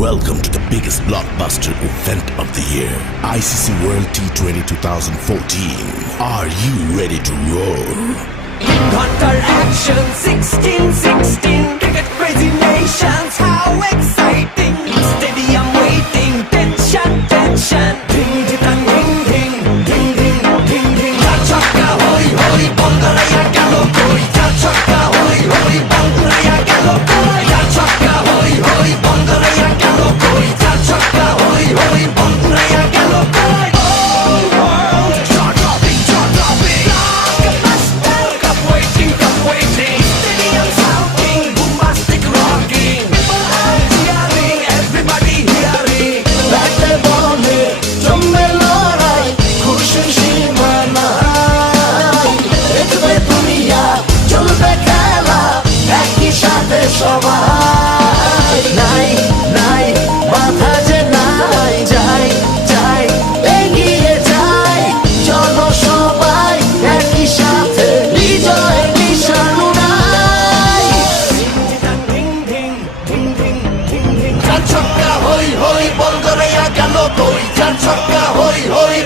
Welcome to the biggest blockbuster event of the year, ICC World T20 2014. Are you ready to roar? Hunter action 16-16 cricket crazy nations, how exciting! Stadium waiting, tension, tension. Ding ding ding ding ding ding ding ding. Chakka hoi hoi, bondalaya galo koi. Chakka hoi hoi, bondalaya galo koi. Chakka hoi hoi, bondalaya galo koi. Chakka hoi hoi, bondalaya galo koi. All world jaw dropping, jaw dropping. Blockbuster, cup waiting, cup waiting. Stadium shouting, bombastic rocking. People are cheering, everybody hearing. ব্যাটে বলে জমবে লড়াই, খুশির সীমা নাই। দেখবে দুনিয়া, চলবে খেলা, একই সাথে সবাই। নাই নাই বাধা যে নাই, যাই যাই এগিয়ে যাই। চলো সবাই একই সাথে, বিজয় নিশান উড়াই। Ding ding ding ding ding ding. চার ছক্কা হই হই, বল গড়াইয়া গেল কই। চার ছক্কা হই হই,